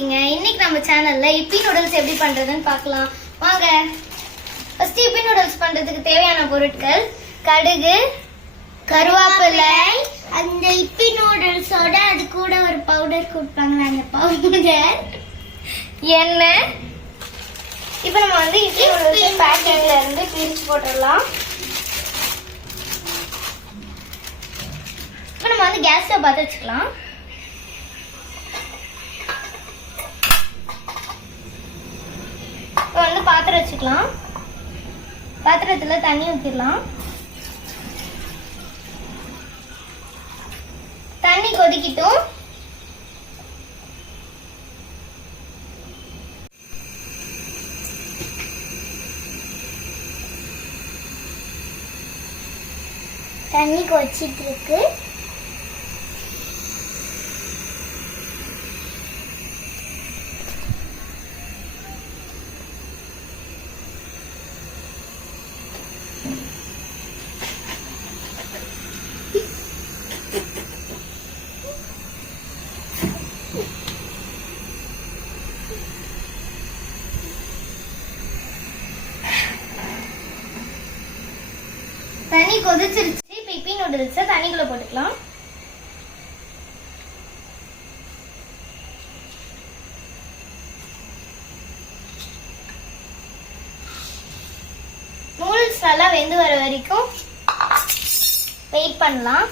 இருக்கீங்க? இன்னைக்கு நம்ம சேனல்ல இப்பி நூடுல்ஸ் எப்படி பண்றதுன்னு பார்க்கலாம். வாங்க. ஃபர்ஸ்ட் இப்பி நூடுல்ஸ் பண்றதுக்கு தேவையான பொருட்கள் கடுகு கருவேப்பிலை. அந்த இப்பி நூடுல்ஸோட அது கூட ஒரு பவுடர் கொடுப்பாங்க. அந்த பவுடர் எண்ணெய். இப்போ நம்ம வந்து இட்லி நூடுல்ஸ் பேக்கெட்ல இருந்து பிரிச்சு போட்டுடலாம். இப்போ நம்ம வந்து கேஸ் ஸ்டவ் பற்ற வச்சுக்கலாம் இப்போ வந்து பாத்திரம் வச்சுக்கலாம். பாத்திரத்துல தண்ணி ஊற்றிடலாம் தண்ணி கொதிக்கட்டும். தண்ணி கொச்சிட்டு இருக்கு. தண்ணி கொதிச்சிருச்சு. இப்போ இப்பி நூடுல்ஸை தண்ணிக்குள்ள போட்டுக்கலாம். நூடுல்ஸ் நல்லா வெந்து வர வரைக்கும் வெயிட் பண்ணலாம்.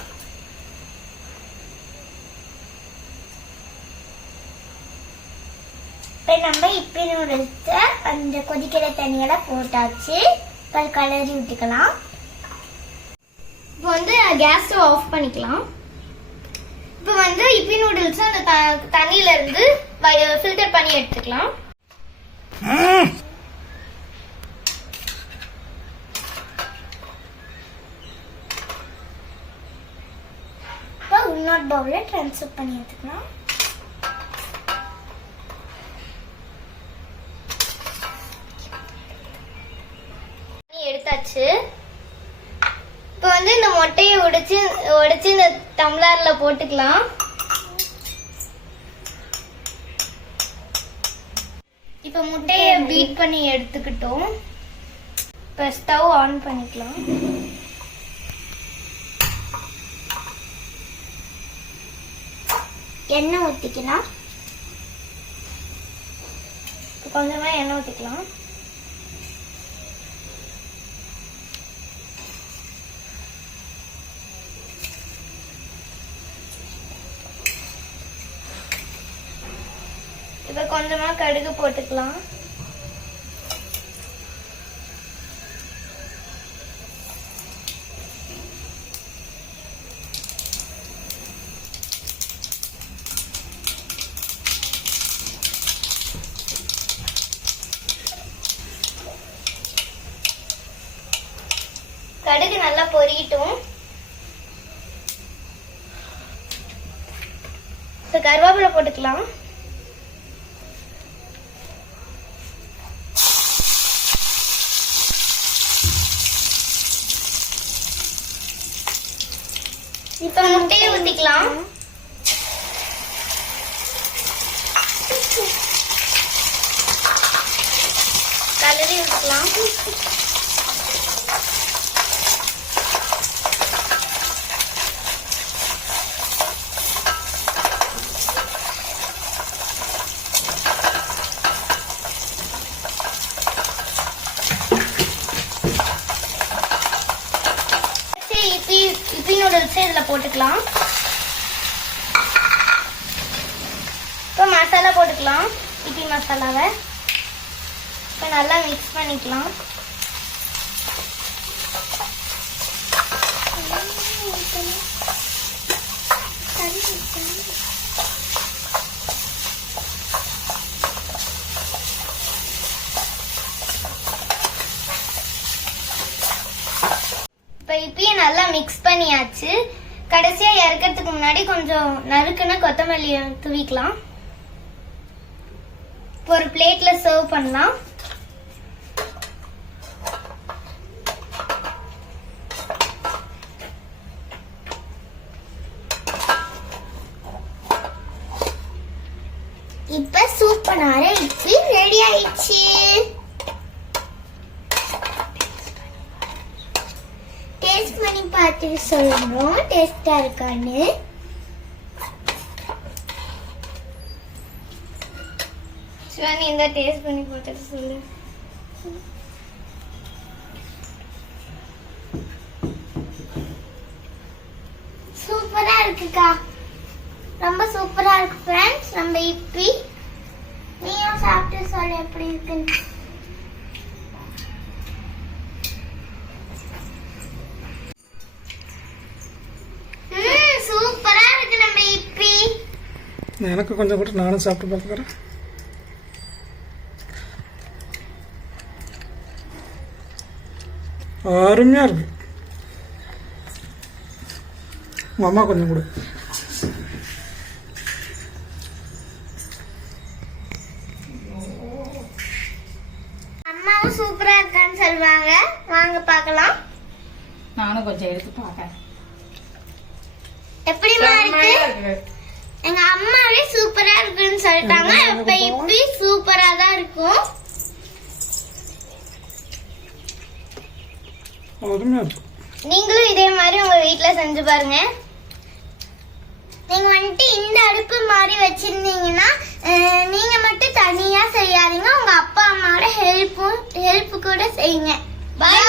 இப்போ நம்ம இப்பி நூடுல்ஸை அந்த கொதிக்கிற தண்ணியெல்லாம் போட்டாச்சு. இப்போ கலரி விட்டுக்கலாம். இப்போ வந்து கேஸ் ஸ்டவ் ஆஃப் பண்ணிக்கலாம். இப்போ வந்து இப்பி நூடுல்ஸ் அந்த த- தண்ணியில இருந்து ஃபில்டர் பண்ணி எடுத்துக்கலாம். இப்போ இன்னொரு பவுலில் ட்ரான்ஸ்ஃபர் பண்ணி எடுத்துக்கலாம். எடுத்தாச்சு இப்போ வந்து இந்த மொட்டையை உடைச்சு உடைச்சு இந்த டம்ளர்ல போட்டுக்கலாம். இப்போ முட்டையை பீட் பண்ணி எடுத்துக்கிட்டோம். இப்போ ஸ்டவ் ஆன் பண்ணிக்கலாம். எண்ணெய் ஊற்றிக்கலாம் இப்போ கொஞ்சமா எண்ணெய் ஊற்றிக்கலாம் இப்போ கொஞ்சமா கடுகு போட்டுக்கலாம். கடுகு நல்லா பொரியட்டும். இப்போ கருவேப்பிலை போட்டுக்கலாம் இப்போ முட்டையை ஊற்றிக்கலாம் கலரி ஊற்றிக்கலாம் இதில் போட்டுக்கலாம். இப்போ மசாலா போட்டுக்கலாம். இட்லி மசாலாவை. இப்போ நல்லா மிக்ஸ் பண்ணிக்கலாம். இப்போ இப்பயே நல்லா மிக்ஸ் பண்ணியாச்சு. கடைசியா இறக்கிறதுக்கு முன்னாடி கொஞ்சம் நறுக்குன்னு கொத்தமல்லியை தூவிக்கலாம். ஒரு பிளேட்ல சர்வ் பண்ணலாம் இப்ப சூப்பரான இட்லி ரெடி ஆயிடுச்சு. டேஸ்ட் பண்ணி பார்த்துட்டு சொல்றோம் டேஸ்டா இருக்கான்னு. சிவானி இந்த டேஸ்ட் பண்ணி பார்த்துட்டு சொல்லு. சூப்பரா இருக்குக்கா. ரொம்ப சூப்பரா இருக்கு ஃப்ரெண்ட்ஸ் நம்ம இப்பி நீயும் சாப்பிட்டு சொல்லு எப்படி இருக்குன்னு. ம், சூப்பரா இருக்கு நம்ம இப்பி எனக்கு கொஞ்சம் கூட நானும் சாப்பிட்டு பார்த்துக்கிறேன். அருமையாக இருக்கு. உங்கள் அம்மா கொஞ்சம் கொடு. அம்மாவும் சூப்பரா இருக்கான்னு சொல்லுவாங்க. வாங்க பார்க்கலாம். நானும் கொஞ்சம் எடுத்து பார்க்கறேன். எப்படிமா செம்மையா இருக்கு? இருக்கு. எங்க அம்மாவே சூப்பரா இருக்குன்னு சொல்லிட்டாங்க. இப்ப இப்படி சூப்பரா தான் இருக்கும் அருமையாக இருக்கு நீங்களும் இதே மாதிரி உங்க வீட்ல செஞ்சு பாருங்க. நீங்க வந்துட்டு இந்த அடுப்பு மாதிரி வச்சிருந்தீங்கன்னா அஹ், நீங்க மட்டும் தனியா செய்யாதீங்க. உங்க அப்பா அம்மாவோட ஹெல்ப்பும் ஹெல்ப் கூட செய்யுங்க. பாய்